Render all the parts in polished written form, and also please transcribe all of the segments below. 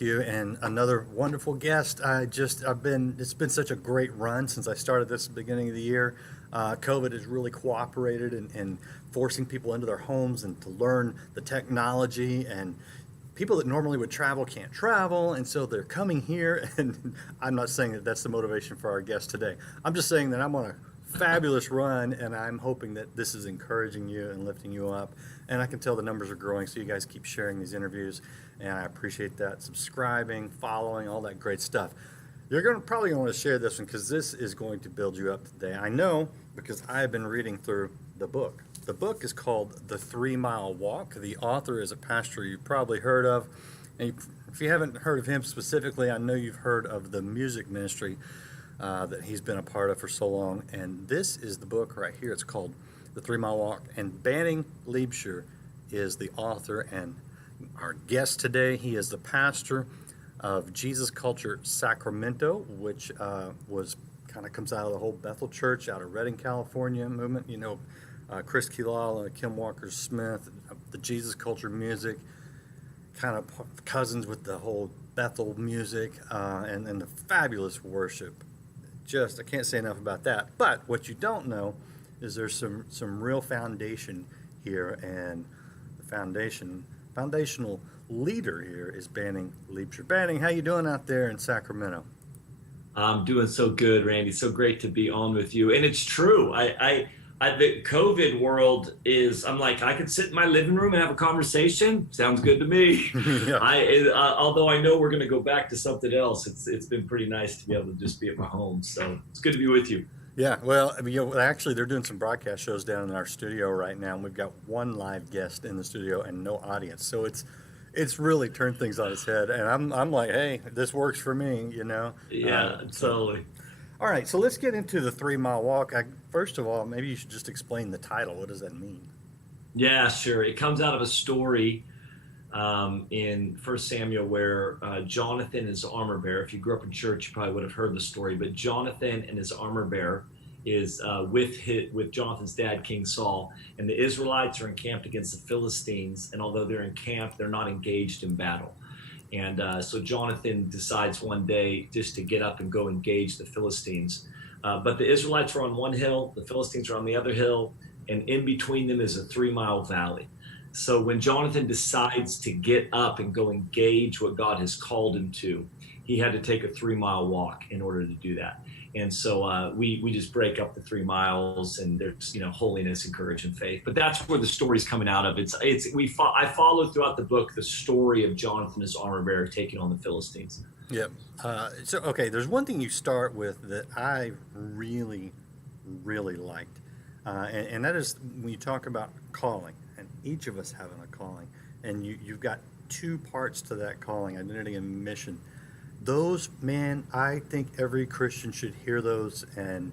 You and another wonderful guest. It's been such a great run since I started this at the beginning of the year. COVID has really cooperated in forcing people into their homes and to learn the technology, and people that normally would travel can't travel, and so they're coming here. And I'm not saying that that's the motivation for our guest today. I'm just saying that I'm on a fabulous run, and I'm hoping that this is encouraging you and lifting you up. And I can tell the numbers are growing, so you guys keep sharing these interviews, and I appreciate that. Subscribing, following, all that great stuff. You're probably going to want to share this one because this is going to build you up today. I know because I've been reading through the book. The book is called The 3 Mile Walk. The author is a pastor you've probably heard of. And if you haven't heard of him specifically, I know you've heard of the music ministry that he's been a part of for so long. And this is the book right here. It's called The 3 Mile Walk. And Banning Liebscher is the author and our guest today. He is the pastor of Jesus Culture Sacramento, which was kind of comes out of the whole Bethel Church out of Redding, California movement. You know, Chris Kilala, Kim Walker-Smith, the Jesus Culture music, kind of cousins with the whole Bethel music, and the fabulous worship. I can't say enough about that. But what you don't know is there's some real foundation here, and the foundational leader here is Banning Liebscher. Banning, how you doing out there in Sacramento? I'm doing so good, Randy. So great to be on with you. And it's true. The COVID world is, I'm like, I could sit in my living room and have a conversation. Sounds good to me. Yeah. Although I know we're going to go back to something else. It's been pretty nice to be able to just be at my home. So it's good to be with you. Yeah, well, I mean, actually, they're doing some broadcast shows down in our studio right now, and we've got one live guest in the studio and no audience. So it's really turned things on its head, and I'm like, hey, this works for me, you know. Yeah, totally. All right, so let's get into the 3 Mile Walk. First of all, maybe you should just explain the title. What does that mean? Yeah, sure. It comes out of a story in First Samuel where Jonathan is armor bearer. If you grew up in church, you probably would have heard the story. But Jonathan and his armor bearer is with Jonathan's dad, King Saul, and the Israelites are encamped against the Philistines. And although they're encamped, they're not engaged in battle. And so Jonathan decides one day just to get up and go engage the Philistines. But the Israelites are on one hill, the Philistines are on the other hill, and in between them is a 3-mile valley. So when Jonathan decides to get up and go engage what God has called him to, he had to take a 3-mile walk in order to do that. And so we just break up the 3 miles, and there's holiness, courage, and faith. But that's where the story's coming out of. I follow throughout the book the story of Jonathan as armor bearer taking on the Philistines. Yep. Okay, there's one thing you start with that I really, really liked, and that is when you talk about calling, and each of us having a calling, and you've got 2 parts to that calling: identity and mission. Those, man, I think every Christian should hear those and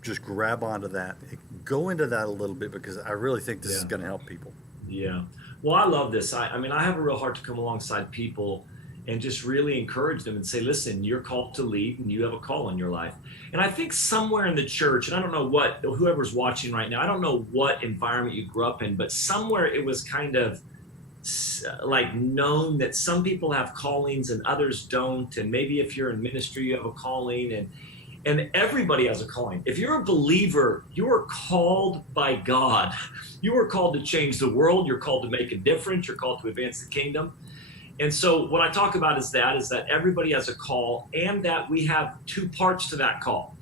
just grab onto that. Go into that a little bit because I really think this is going to help people. Yeah. Well, I love this. I mean, I have a real heart to come alongside people and just really encourage them and say, listen, you're called to lead and you have a call in your life. And I think somewhere in the church, and I don't know whoever's watching right now, I don't know what environment you grew up in, but somewhere it was kind of like known that some people have callings and others don't, and maybe if you're in ministry you have a calling, and everybody has a calling. If you're a believer, you are called by God. You are called to change the world. You're called to make a difference. You're called to advance the kingdom. And so what I talk about is that everybody has a call, and that we have 2 parts to that call.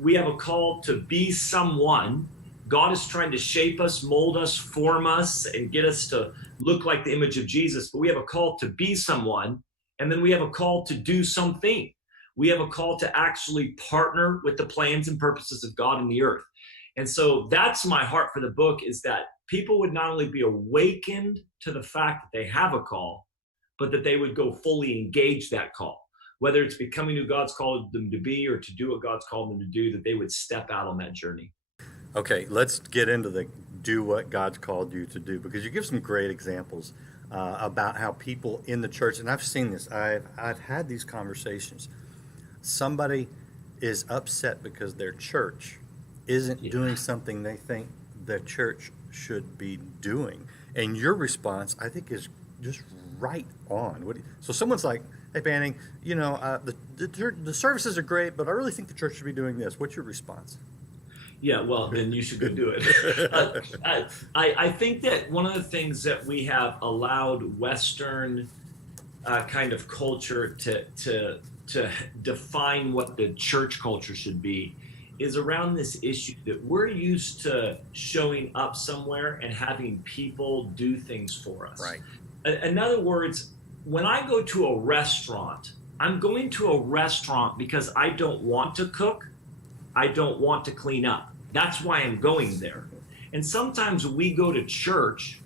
We have a call to be someone. God is trying to shape us, mold us, form us, and get us to look like the image of Jesus. But we have a call to be someone, and then we have a call to do something. We have a call to actually partner with the plans and purposes of God in the earth. And so that's my heart for the book, is that people would not only be awakened to the fact that they have a call, but that they would go fully engage that call. Whether it's becoming who God's called them to be or to do what God's called them to do, that they would step out on that journey. Okay, let's get into the do what God's called you to do, because you give some great examples about how people in the church, and I've seen this, I've had these conversations. Somebody is upset because their church isn't doing something they think the church should be doing. And your response, I think, is just right on. So someone's like, hey, Banning, the services are great, but I really think the church should be doing this. What's your response? Yeah, well, then you should go do it. I think that one of the things that we have allowed Western kind of culture to define what the church culture should be is around this issue that we're used to showing up somewhere and having people do things for us. Right. In other words, when I go to a restaurant, I'm going to a restaurant because I don't want to cook. I don't want to clean up. That's why I'm going there. And sometimes we go to church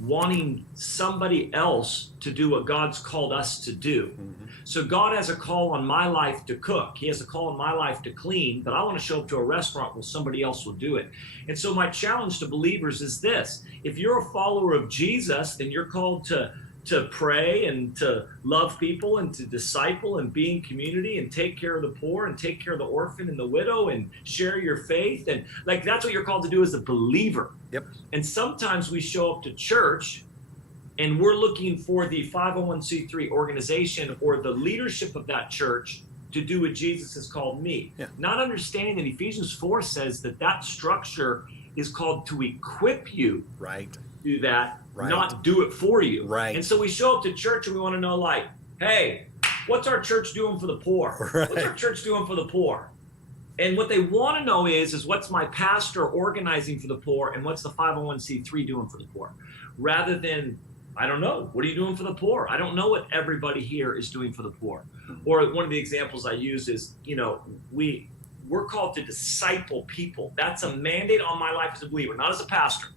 wanting somebody else to do what God's called us to do. Mm-hmm. So God has a call on my life to cook. He has a call on my life to clean, but I want to show up to a restaurant where somebody else will do it. And so my challenge to believers is this: if you're a follower of Jesus, then you're called to pray and to love people and to disciple and be in community and take care of the poor and take care of the orphan and the widow and share your faith. And like, that's what you're called to do as a believer. Yep. And sometimes we show up to church and we're looking for the 501c3 organization or the leadership of that church to do what Jesus has called me. Yeah. Not understanding that Ephesians 4 says that structure is called to equip you. Right. Do that. Right. Not do it for you. Right. And so we show up to church and we want to know, like, hey, what's our church doing for the poor? Right. What's our church doing for the poor? And what they want to know is what's my pastor organizing for the poor and what's the 501c3 doing for the poor? Rather than, I don't know, what are you doing for the poor? I don't know what everybody here is doing for the poor. Or one of the examples I use is, we're called to disciple people. That's a mandate on my life as a believer, not as a pastor.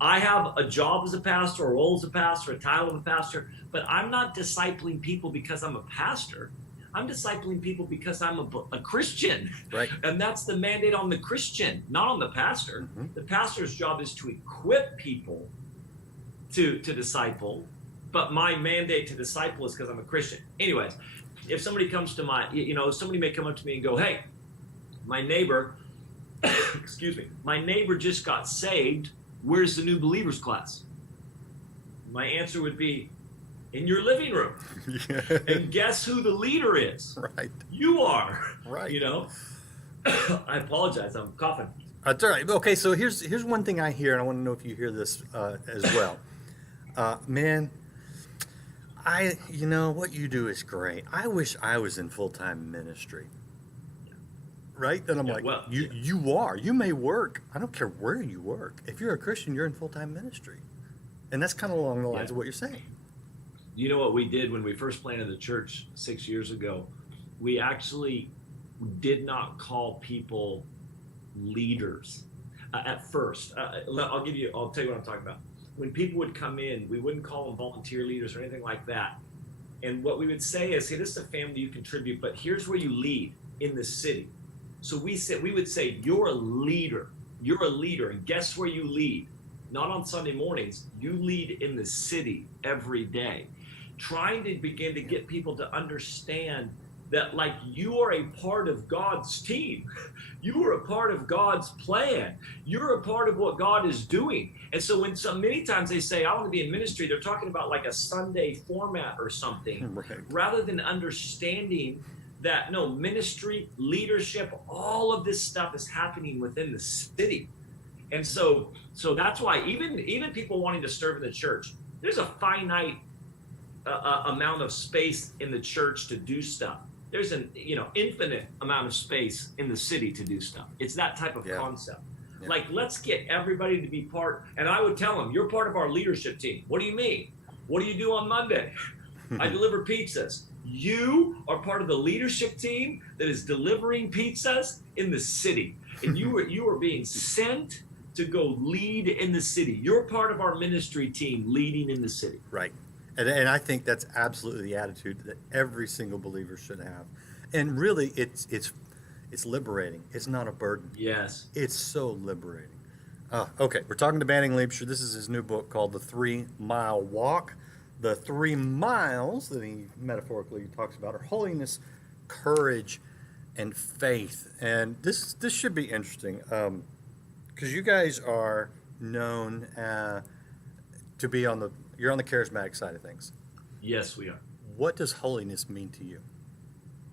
I have a job as a pastor, a role as a pastor, a title of a pastor, but I'm not discipling people because I'm a pastor. I'm discipling people because I'm a Christian. Right. And that's the mandate on the Christian, not on the pastor. Mm-hmm. The pastor's job is to equip people to disciple, but my mandate to disciple is because I'm a Christian. Anyways, if somebody comes to somebody may come up to me and go, hey, my neighbor, my neighbor just got saved. Where's the new believers class? My answer would be, in your living room. Yeah. And guess who the leader is? Right. You are. Right. I apologize. I'm coughing. That's all right. Okay, so here's one thing I hear, and I want to know if you hear this as well. Man, what you do is great. I wish I was in full-time ministry. Right? Then I'm you are. You may work. I don't care where you work. If you're a Christian, you're in full-time ministry. And that's kind of along the lines of what you're saying. You know what we did when we first planted the church 6 years ago? We actually did not call people leaders at first. I'll tell you what I'm talking about. When people would come in, we wouldn't call them volunteer leaders or anything like that. And what we would say is, hey, this is a family you contribute, but here's where you lead in the city. So we would say, you're a leader. You're a leader. And guess where you lead? Not on Sunday mornings. You lead in the city every day. Trying to begin to get people to understand that, like, you are a part of God's team. You are a part of God's plan. You're a part of what God is doing. And so many times they say, I want to be in ministry, they're talking about like a Sunday format or something, right, rather than understanding that no, ministry, leadership, all of this stuff is happening within the city. And so that's why even people wanting to serve in the church, there's a finite amount of space in the church to do stuff. There's an infinite amount of space in the city to do stuff. It's that type of concept. Yeah. Like, let's get everybody to be part. And I would tell them, you're part of our leadership team. What do you mean? What do you do on Monday? I deliver pizzas. You are part of the leadership team that is delivering pizzas in the city. And you are being sent to go lead in the city. You're part of our ministry team leading in the city. Right. And I think that's absolutely the attitude that every single believer should have. And really, it's liberating. It's not a burden. Yes. It's so liberating. Okay, we're talking to Banning Liebscher. This is his new book called The 3 Mile Walk. The 3 miles that he metaphorically talks about are holiness, courage, and faith. And this should be interesting because you guys are known to be you're on the charismatic side of things. Yes, we are. What does holiness mean to you?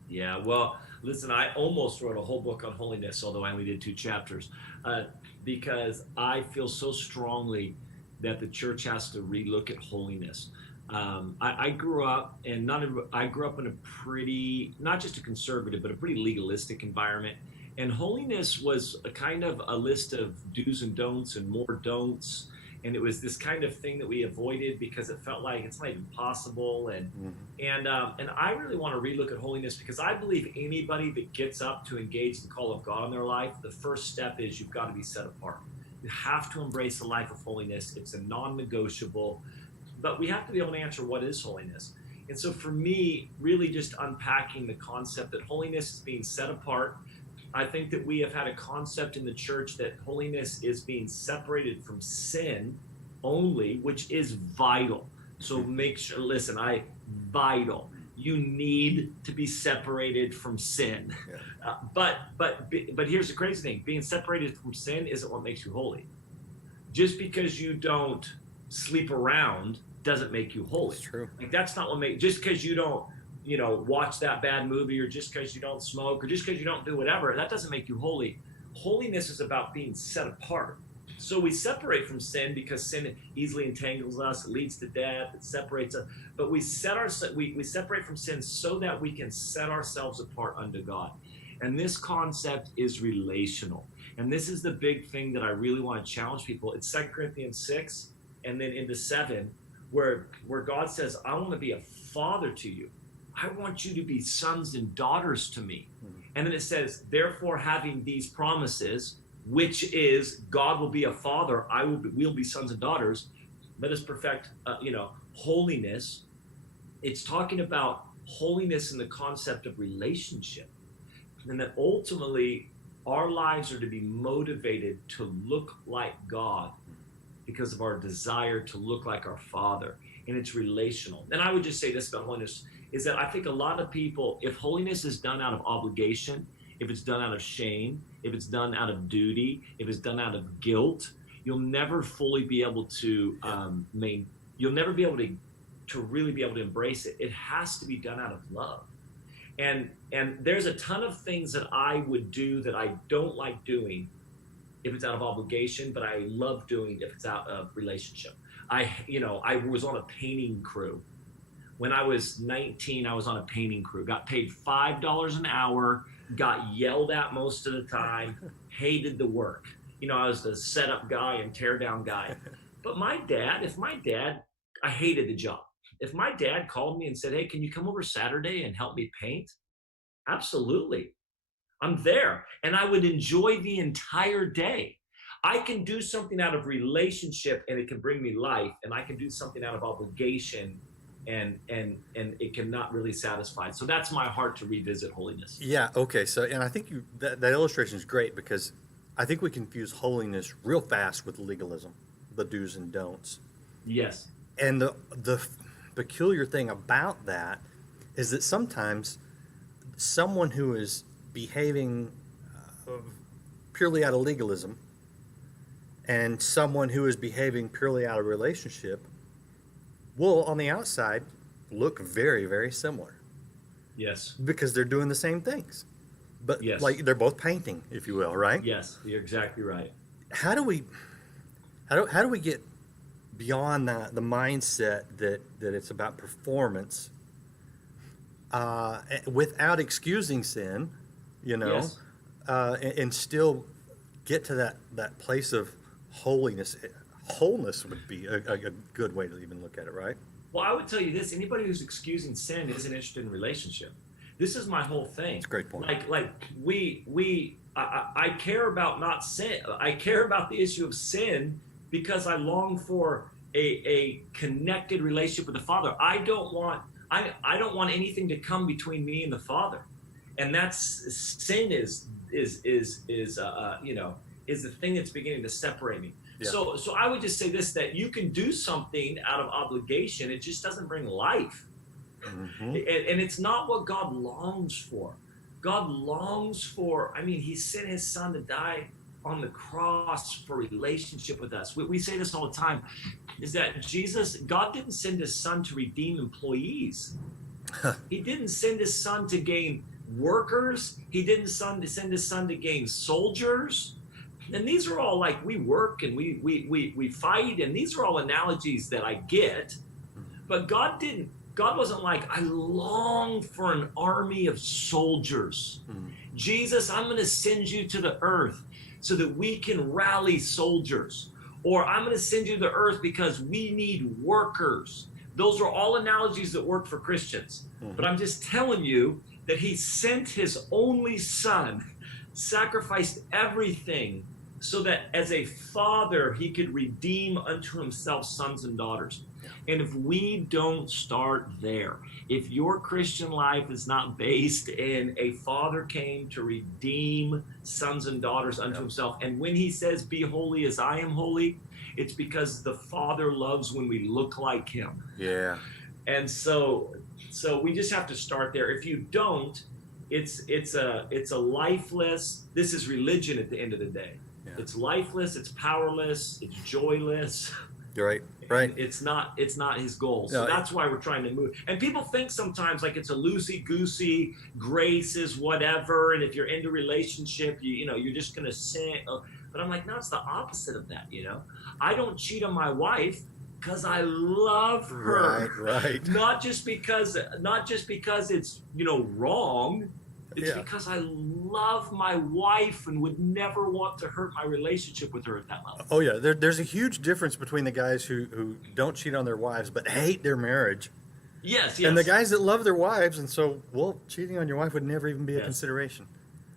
Yeah, well, listen, I almost wrote a whole book on holiness, although I only did 2 chapters, uh, because I feel so strongly that the church has to relook at holiness. I grew up, and I grew up in a pretty, not just a conservative, but a pretty legalistic environment. And holiness was a kind of a list of do's and don'ts and more don'ts. And it was this kind of thing that we avoided because it felt like it's not even possible. And I really want to relook at holiness, because I believe anybody that gets up to engage the call of God in their life, the first step is you've got to be set apart. You have to embrace a life of holiness. It's a non-negotiable, but we have to be able to answer what is holiness. And so for me, really just unpacking the concept that holiness is being set apart. I think that we have had a concept in the church that holiness is being separated from sin only, which is vital. So make sure, listen, vital. You need to be separated from sin. Yeah. But here's the crazy thing: being separated from sin isn't what makes you holy. Just because you don't sleep around doesn't make you holy. That's true. Like, that's not what makes. Just because you don't, watch that bad movie, or just because you don't smoke, or just because you don't do whatever, that doesn't make you holy. Holiness is about being set apart. So we separate from sin because sin easily entangles us, it leads to death, it separates us. But we separate from sin so that we can set ourselves apart unto God. And this concept is relational. And this is the big thing that I really want to challenge people. It's 2 Corinthians 6 and then into 7, where God says, I want to be a father to you. I want you to be sons and daughters to me. And then it says, therefore, having these promises, which is God will be a father, we'll be sons and daughters, let us perfect, holiness. It's talking about holiness in the concept of relationship. And that ultimately our lives are to be motivated to look like God because of our desire to look like our Father. And it's relational. And I would just say this about holiness, is that I think a lot of people, if holiness is done out of obligation, if it's done out of shame, if it's done out of duty, if it's done out of guilt, you'll never fully be able to you'll never be able to really be able to embrace it. It has to be done out of love. And there's a ton of things that I would do that I don't like doing if it's out of obligation, but I love doing if it's out of relationship. I was on a painting crew. When I was 19, I was on a painting crew, got paid $5 an hour, got yelled at most of the time, hated the work. I was the setup guy and tear down guy. But I hated the job. If my dad called me and said, hey, can you come over Saturday and help me paint? Absolutely. I'm there. And I would enjoy the entire day. I can do something out of relationship and it can bring me life. And I can do something out of obligation and it cannot really satisfy. So that's my heart to revisit holiness. Yeah. Okay. So, and I think that illustration is great, because I think we confuse holiness real fast with legalism, the do's and don'ts. Yes. And the peculiar thing about that is that sometimes someone who is behaving purely out of legalism and someone who is behaving purely out of relationship will, on the outside, look very, very similar. Yes. Because they're doing the same things. But yes. Like they're both painting, if you will, right? Yes, you're exactly right. How do we get beyond the mindset that it's about performance without excusing sin, Yes. and still get to that place of holiness? Wholeness would be a good way to even look at it, right? Well, I would tell you this: anybody who's excusing sin isn't interested in relationship. This is my whole thing. That's a great point. I care about not sin. I care about the issue of sin because I long for a connected relationship with the Father. I don't want anything to come between me and the Father, and that's sin is the thing that's beginning to separate me. Yeah. So I would just say this, that you can do something out of obligation. It just doesn't bring life. Mm-hmm. And it's not what God longs for. God longs for, he sent his son to die on the cross for relationship with us. We say this all the time, is that God didn't send his son to redeem employees. He didn't send his son to gain workers. He didn't send his son to gain soldiers. And these are all like, we work and we fight, and these are all analogies that I get. But God wasn't like, I long for an army of soldiers. Jesus, I'm going to send you to the earth so that we can rally soldiers. Or I'm going to send you to the earth because we need workers. Those are all analogies that work for Christians. But I'm just telling you that he sent his only son, sacrificed everything so that as a father, he could redeem unto himself sons and daughters. And if we don't start there, if your Christian life is not based in a father came to redeem sons and daughters unto himself, and when he says, be holy as I am holy, it's because the Father loves when we look like him. Yeah. And so we just have to start there. If you don't, it's a lifeless, this is religion at the end of the day. Yeah. It's lifeless, it's powerless, it's joyless. You're right. Right. It's not his goal. So that's why we're trying to move. And people think sometimes like it's a loosey-goosey, grace is whatever, and if you're into relationship, you're just going to sin. But I'm like, no, it's the opposite of that, I don't cheat on my wife because I love her. Right. Not just because it's, wrong. It's because I love my wife and would never want to hurt my relationship with her at that level. Oh, yeah. There's a huge difference between the guys who don't cheat on their wives but hate their marriage. Yes. And the guys that love their wives, and so, cheating on your wife would never even be a consideration.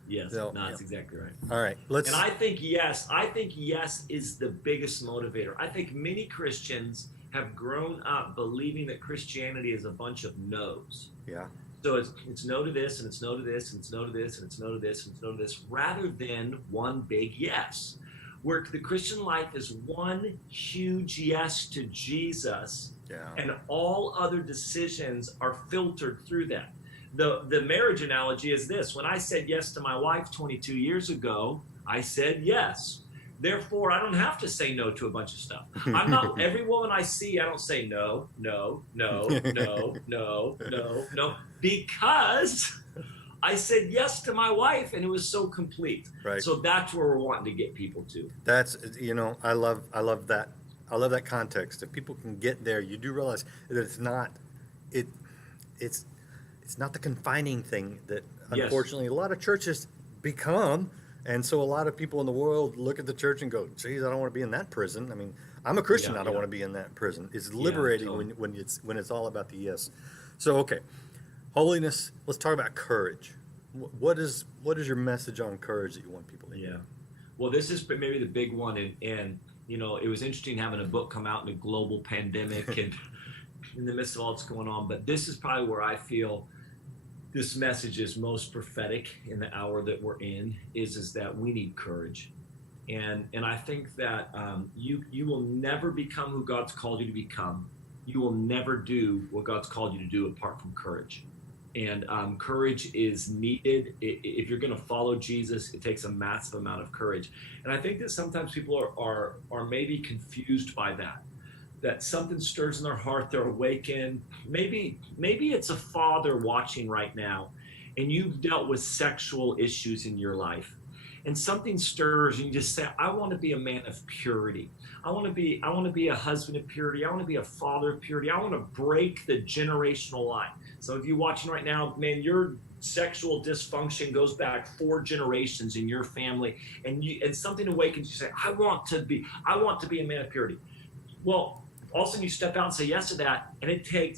Yes, that's exactly right. All right. And I think yes is the biggest motivator. I think many Christians have grown up believing that Christianity is a bunch of no's. Yeah. So it's no to this, and it's no to this, and it's no to this, and it's no to this, and it's no to this, rather than one big yes. Where the Christian life is one huge yes to Jesus, and all other decisions are filtered through that. The marriage analogy is this. When I said yes to my wife 22 years ago, I said yes. Therefore, I don't have to say no to a bunch of stuff. I'm not, every woman I see, I don't say no, because I said yes to my wife and it was so complete. Right. So that's where we're wanting to get people to. That's, I love that. I love that context. If people can get there, you do realize that it's not the confining thing that unfortunately a lot of churches become. And so a lot of people in the world look at the church and go, geez, I don't want to be in that prison. I mean, I'm a Christian. I don't want to be in that prison. It's liberating when it's all about the yes. So, okay. Holiness. Let's talk about courage. What is your message on courage that you want people to hear? Yeah. Well, this is maybe the big one. And it was interesting having a book come out in a global pandemic and in the midst of all that's going on. But this is probably where I feel this message is most prophetic in the hour that we're in, is that we need courage. And I think that you will never become who God's called you to become. You will never do what God's called you to do apart from courage. And courage is needed. If you're going to follow Jesus, it takes a massive amount of courage. And I think that sometimes people are maybe confused by that something stirs in their heart, they're awakened. Maybe it's a father watching right now, and you've dealt with sexual issues in your life, and something stirs, and you just say, I want to be a man of purity. I want to be a husband of purity. I want to be a father of purity. I want to break the generational line. So if you're watching right now, man, your sexual dysfunction goes back 4 generations in your family, and something awakens. You say, I want to be a man of purity. Well, all of a sudden you step out and say yes to that, and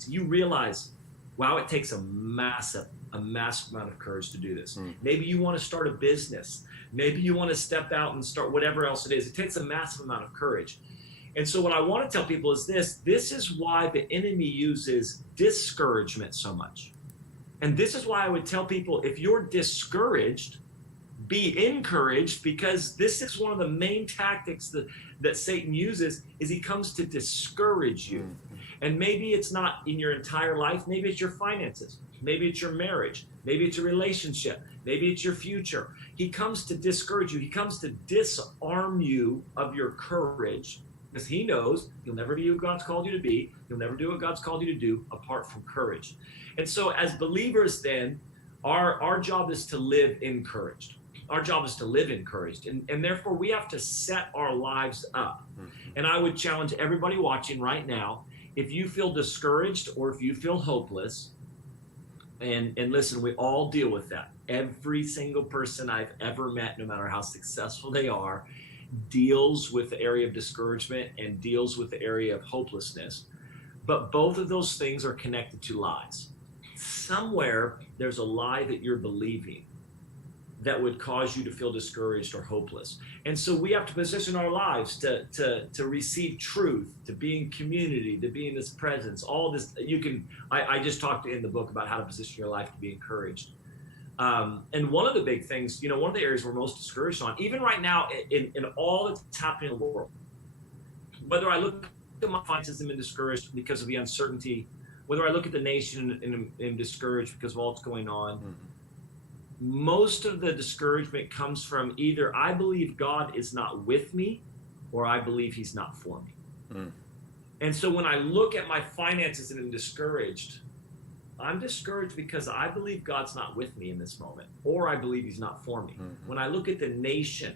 you realize, wow, it takes a massive amount of courage to do this. Maybe you want to start a business. Maybe you want to step out and start whatever else it is. It takes a massive amount of courage. And so what I want to tell people is this is why the enemy uses discouragement so much. And this is why I would tell people, if you're discouraged, be encouraged, because this is one of the main tactics that Satan uses, is he comes to discourage you. And maybe it's not in your entire life, maybe it's your finances. Maybe it's your marriage. Maybe it's a relationship. Maybe it's your future. He comes to discourage you. He comes to disarm you of your courage, because he knows you'll never be who God's called you to be. You'll never do what God's called you to do apart from courage. And so as believers then, our job is to live encouraged. Our job is to live encouraged. And therefore, we have to set our lives up. And I would challenge everybody watching right now, if you feel discouraged or if you feel hopeless, and listen, we all deal with that. Every single person I've ever met, no matter how successful they are, deals with the area of discouragement and deals with the area of hopelessness. But both of those things are connected to lies. Somewhere there's a lie that you're believing that would cause you to feel discouraged or hopeless. And so we have to position our lives to receive truth, to be in community, to be in his presence. All this, I just talked in the book about how to position your life to be encouraged. And one of the big things, one of the areas we're most discouraged on, even right now in all that's happening in the world, whether I look at my finances and I'm discouraged because of the uncertainty, whether I look at the nation and am discouraged because of all that's going on, most of the discouragement comes from either I believe God is not with me or I believe he's not for me. And so when I look at my finances and I'm discouraged because I believe God's not with me in this moment, or I believe he's not for me. When I look at the nation,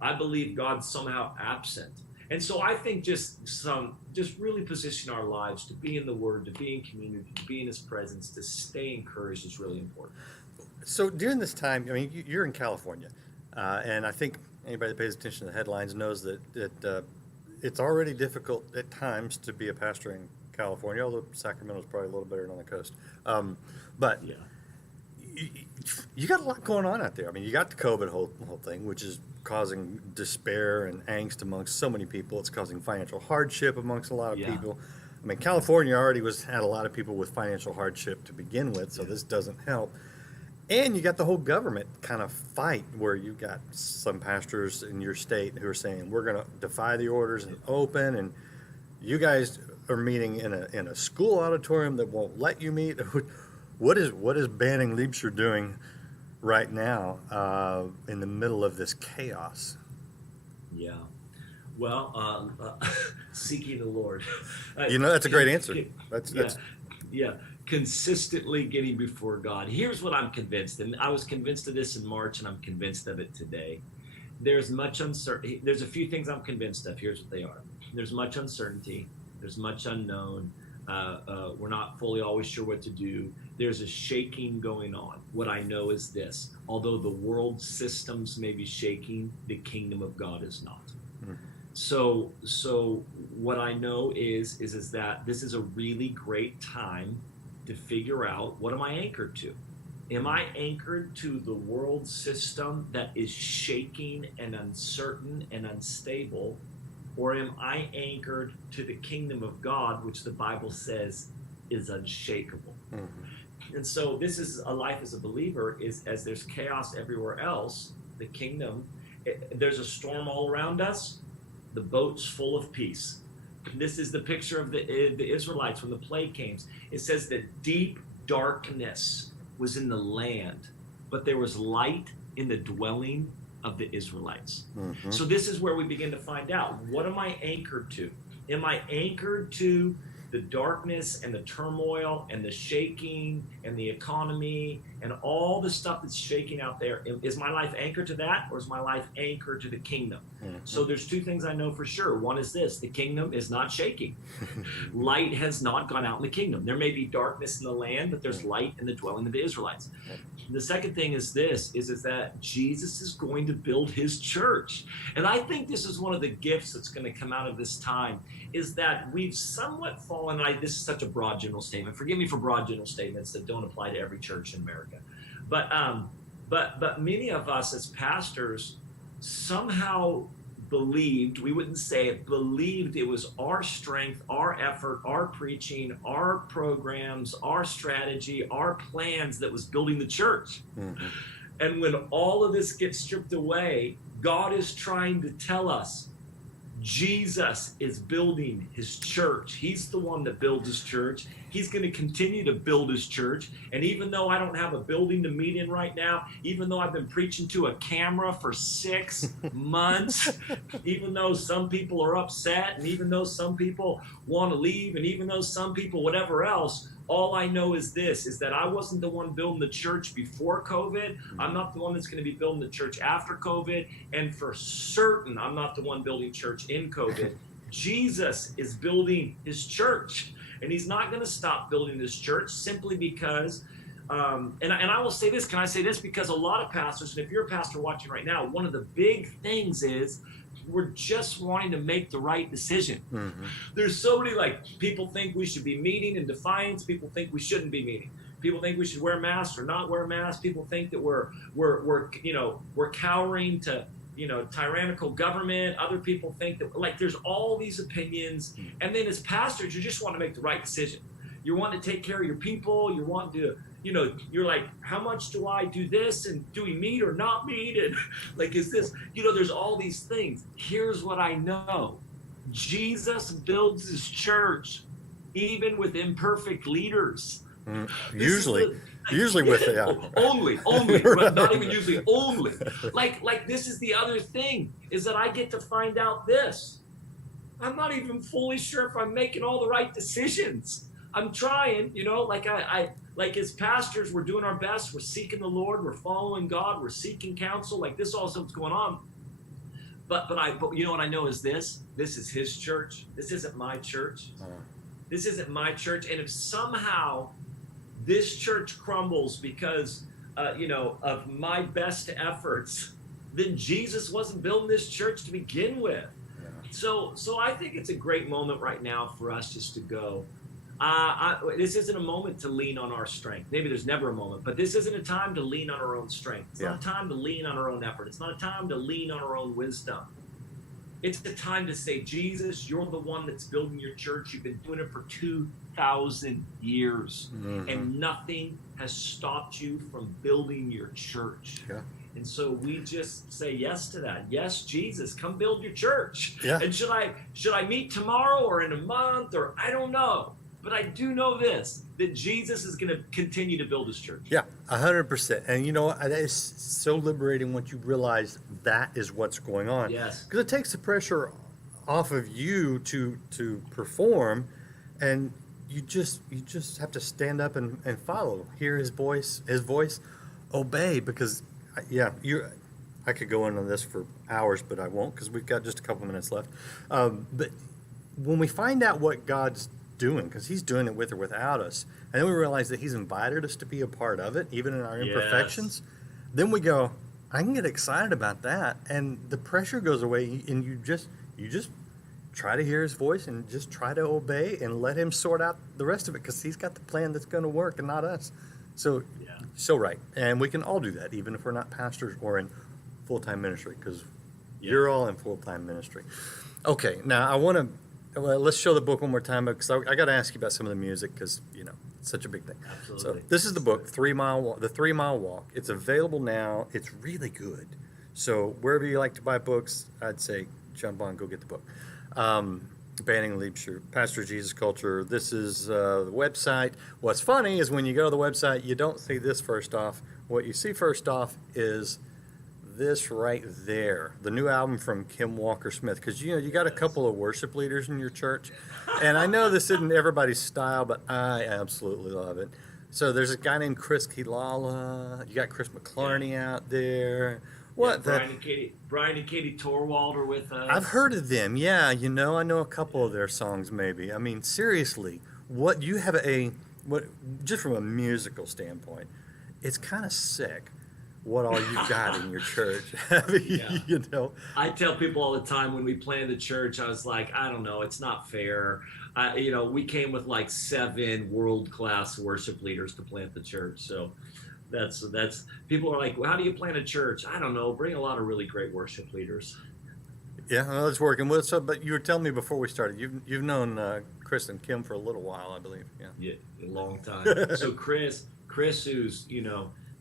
I believe God's somehow absent. And so I think just really position our lives to be in the Word, to be in community, to be in his presence, to stay encouraged is really important. So during this time, you're in California, and I think anybody that pays attention to the headlines knows that it's already difficult at times to be a pastor in California, although Sacramento's probably a little better than on the coast. But yeah, you got a lot going on out there. You got the COVID whole thing, which is causing despair and angst amongst so many people. It's causing financial hardship amongst a lot of people. California already had a lot of people with financial hardship to begin with, so this doesn't help. And you got the whole government kind of fight where you got some pastors in your state who are saying, we're going to defy the orders and open, and you guys are meeting in a school auditorium that won't let you meet. What is banning Liebscher doing right now in the middle of this chaos? Yeah. Well, seeking the Lord. That's a great answer. Yeah. Consistently getting before God. Here's what I'm convinced, and I was convinced of this in March, and I'm convinced of it today. There's much uncertainty. There's a few things I'm convinced of. Here's what they are. There's much uncertainty. There's much unknown. We're not fully always sure what to do. There's a shaking going on. What I know is this: although the world systems may be shaking, the kingdom of God is not. So what I know is that this is a really great time to figure out, what am I anchored to? Am I anchored to the world system that is shaking and uncertain and unstable? Or am I anchored to the kingdom of God, which the Bible says is unshakable? And so this is a life as a believer, is as there's chaos everywhere else, the kingdom, there's a storm all around us, the boat's full of peace. This is the picture of the Israelites when the plague came. It says that deep darkness was in the land, but there was light in the dwelling of the Israelites. So this is where we begin to find out, what am I anchored to? Am I anchored to the darkness and the turmoil and the shaking and the economy and all the stuff that's shaking out there? Is my life anchored to that, or is my life anchored to the kingdom? So there's two things I know for sure. One is this: the kingdom is not shaking. Light has not gone out in the kingdom. There may be darkness in the land, but there's light in the dwelling of the Israelites. The second thing is this, is that Jesus is going to build his church. And I think this is one of the gifts that's going to come out of this time, is that we've somewhat fallen. This is such a broad general statement. Forgive me for broad general statements that don't apply to every church in America. But many of us as pastors somehow believed, we wouldn't say it, believed it was our strength, our effort, our preaching, our programs, our strategy, our plans that was building the church. And when all of this gets stripped away, God is trying to tell us, Jesus is building his church. He's the one that builds his church. He's going to continue to build his church. And even though I don't have a building to meet in right now, even though I've been preaching to a camera for 6 months, even though some people are upset, and even though some people want to leave, and even though some people, whatever else, all I know is this, is that I wasn't the one building the church before COVID. I'm not the one that's going to be building the church after COVID. And for certain, I'm not the one building church in COVID. Jesus is building his church. And he's not going to stop building this church simply because, and I will say this, can I say this? Because a lot of pastors, and if you're a pastor watching right now, one of the big things is we're just wanting to make the right decision. Mm-hmm. There's so many, like, people think we should be meeting in defiance. People think we shouldn't be meeting. People think we should wear masks or not wear masks. People think that we're cowering to, tyrannical government. Other people think that, like, there's all these opinions. And then as pastors, you just want to make the right decision. You want to take care of your people. You want to, you're like, how much do I do this? And do we meet or not meet? And like, is this, there's all these things. Here's what I know. Jesus builds his church, even with imperfect leaders. Usually with only, but not even usually, only. Like this is the other thing, is that I get to find out this. I'm not even fully sure if I'm making all the right decisions. I'm trying, like as pastors, we're doing our best. We're seeking the Lord. We're following God. We're seeking counsel. Like this all stuff's going on. But you know what I know is this. This is his church. This isn't my church. This isn't my church. And if somehow this church crumbles because, of my best efforts, then Jesus wasn't building this church to begin with. Yeah. So I think it's a great moment right now for us just to go. This isn't a moment to lean on our strength. Maybe there's never a moment, but this isn't a time to lean on our own strength. It's not a time to lean on our own effort. It's not a time to lean on our own wisdom. It's the time to say, Jesus, you're the one that's building your church. You've been doing it for 2,000 years, and nothing has stopped you from building your church. Yeah. And so we just say yes to that. Yes, Jesus, come build your church. Yeah. And should I meet tomorrow or in a month, or I don't know. But I do know this, that Jesus is going to continue to build his church. Yeah, 100%. And you know what? That is so liberating once you realize that is what's going on. Yes. Because it takes the pressure off of you to perform, and you just have to stand up and follow. Hear his voice, obey. Because, I could go on this for hours, but I won't because we've got just a couple minutes left. But when we find out what God's doing, because he's doing it with or without us, and then we realize that he's invited us to be a part of it, even in our imperfections, then we go, I can get excited about that, and the pressure goes away, and you just try to hear his voice and just try to obey and let him sort out the rest of it, because he's got the plan that's going to work and not us. So right, and we can all do that, even if we're not pastors or in full-time ministry, because you're all in full-time ministry. Okay, now I want to let's show the book one more time, because I got to ask you about some of the music, because it's such a big thing. Absolutely. So this is the book, The 3 Mile Walk. It's available now. It's really good. So wherever you like to buy books, I'd say jump on, go get the book. Banning Liebscher, Pastor Jesus Culture. This is the website. What's funny is when you go to the website, you don't see this first off. What you see first off is this right there, the new album from Kim Walker-Smith, because you got a couple of worship leaders in your church, and I know this isn't everybody's style, but I absolutely love it. So there's a guy named Chris Kilala. You got Chris McClarney out there. What? Brian and Katie Torwald are with us. I've heard of them. Yeah, I know a couple of their songs. Maybe. I mean, seriously, what you have just from a musical standpoint, it's kind of sick. What all you got in your church. I tell people all the time when we planted the church, I was like, I don't know, it's not fair. We came with like 7 world-class worship leaders to plant the church. So that's people are like, well, how do you plant a church? I don't know, bring a lot of really great worship leaders. Yeah, well, it's working. But you were telling me before we started, you've known Chris and Kim for a little while, I believe. Yeah, a long time. So Chris, who's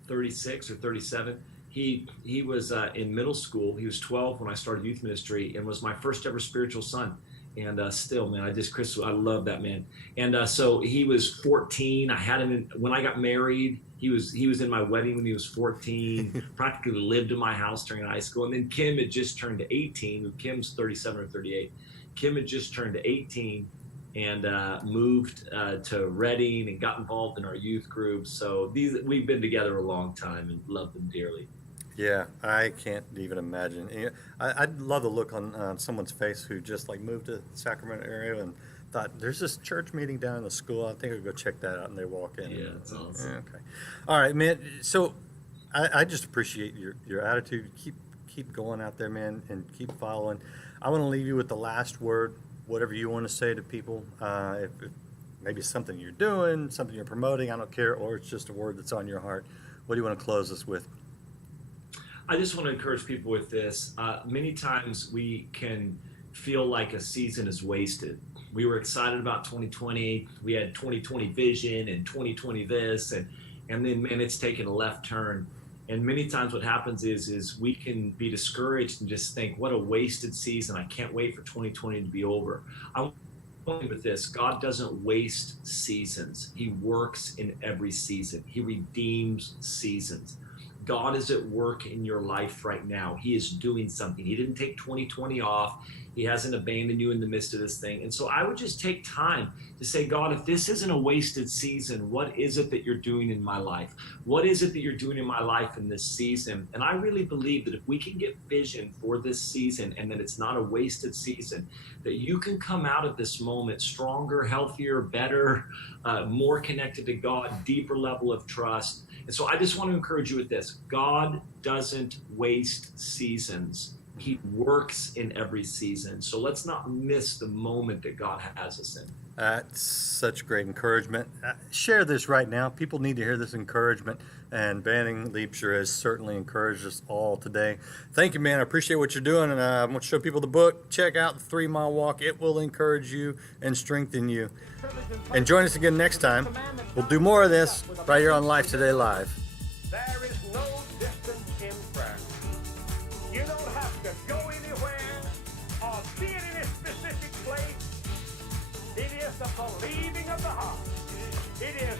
36 or 37, He was in middle school. He was 12 when I started youth ministry, and was my first ever spiritual son. And still, man, Chris, I love that man. And so he was 14. I had him when I got married. He was in my wedding when he was 14. Practically lived in my house during high school. And then Kim had just turned to 18. Kim's 37 or 38. Kim had just turned to 18 and moved to Reading and got involved in our youth group. So we've been together a long time and love them dearly. Yeah, I can't even imagine. I'd love the look on someone's face who just like moved to the Sacramento area and thought, there's this church meeting down in the school. I think I'll go check that out. And they walk in. Yeah, that's awesome. Yeah, okay. All right, man. So I just appreciate your attitude. Keep going out there, man, and keep following. I want to leave you with the last word, whatever you want to say to people. If maybe it's something you're doing, something you're promoting, I don't care, or it's just a word that's on your heart. What do you want to close us with? I just want to encourage people with this. Many times we can feel like a season is wasted. We were excited about 2020. We had 2020 vision and 2020 this, and then, man, it's taken a left turn. And many times what happens is we can be discouraged and just think, what a wasted season. I can't wait for 2020 to be over. I want to with this. God doesn't waste seasons. He works in every season. He redeems seasons. God is at work in your life right now. He is doing something. He didn't take 2020 off. He hasn't abandoned you in the midst of this thing. And so I would just take time to say, God, if this isn't a wasted season, what is it that you're doing in my life? What is it that you're doing in my life in this season? And I really believe that if we can get vision for this season and that it's not a wasted season, that you can come out of this moment stronger, healthier, better, more connected to God, deeper level of trust. And so I just want to encourage you with this. God doesn't waste seasons. He works in every season. So let's not miss the moment that God has us in. That's such great encouragement. Share this right now. People need to hear this encouragement, and banning Liebscher has certainly encouraged us all today. Thank you, man. I appreciate what you're doing, and I want to show people the book. Check out the 3 Mile Walk. It will encourage you and strengthen you. And join us again next time. We'll do more of this right here on Life Today Live. There is no distance in prayer. You don't have to go anywhere or be in any specific place. It is the believing of the heart. It is